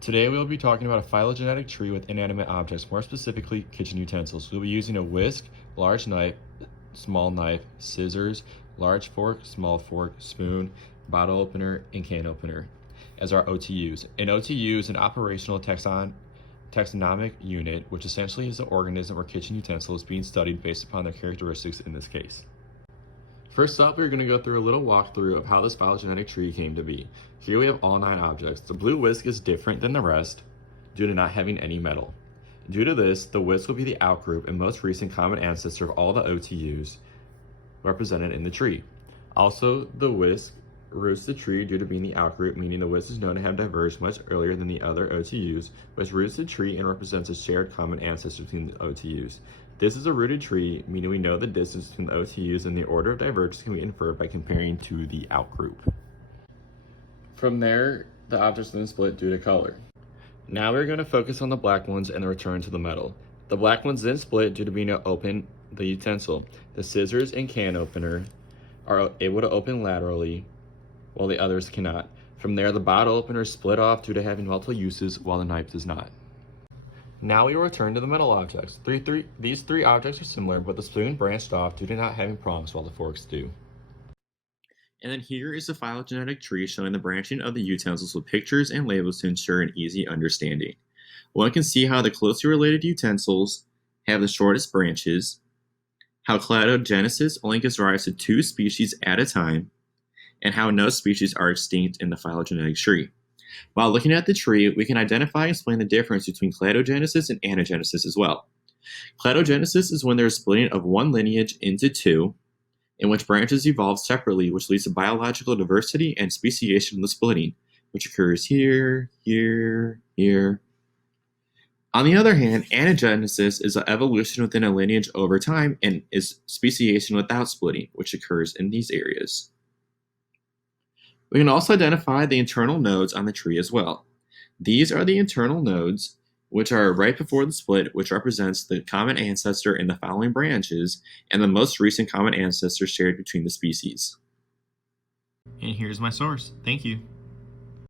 Today we will be talking about a phylogenetic tree with inanimate objects, more specifically kitchen utensils. We'll be using a whisk, large knife, small knife, scissors, large fork, small fork, spoon, bottle opener, and can opener as our OTUs. An OTU is an operational taxonomic unit, which essentially is the organism or kitchen utensil is being studied based upon their characteristics in this case. First up, we're going to go through a little walkthrough of how this phylogenetic tree came to be. Here we have all 9 objects. The blue whisk is different than the rest due to not having any metal. Due to this, the whisk will be the outgroup and most recent common ancestor of all the OTUs represented in the tree. Also, the whisk roots the tree due to being the outgroup, meaning the whisk is known to have diverged much earlier than the other OTUs, which roots the tree and represents a shared common ancestor between the OTUs. This is a rooted tree, meaning we know the distance between the OTUs and the order of divergence can be inferred by comparing to the outgroup. From there, the objects then split due to color. Now we're going to focus on the black ones and the return to the metal. The black ones then split due to being able to open the utensil. The scissors and can opener are able to open laterally, while the others cannot. From there, the bottle opener split off due to having multiple uses, while the knife does not. Now we will return to the metal objects. These three objects are similar, but the spoon branched off due to not having prongs while the forks do. And then here is the phylogenetic tree showing the branching of the utensils with pictures and labels to ensure an easy understanding. One can see how the closely related utensils have the shortest branches, how cladogenesis only gives rise to 2 species at a time, and how no species are extinct in the phylogenetic tree. While looking at the tree, we can identify and explain the difference between cladogenesis and anagenesis as well. Cladogenesis is when there is splitting of one lineage into 2, in which branches evolve separately, which leads to biological diversity and speciation in the splitting, which occurs here, here, here. On the other hand, anagenesis is an evolution within a lineage over time and is speciation without splitting, which occurs in these areas. We can also identify the internal nodes on the tree as well. These are the internal nodes, which are right before the split, which represents the common ancestor in the following branches and the most recent common ancestor shared between the species. And here's my source. Thank you.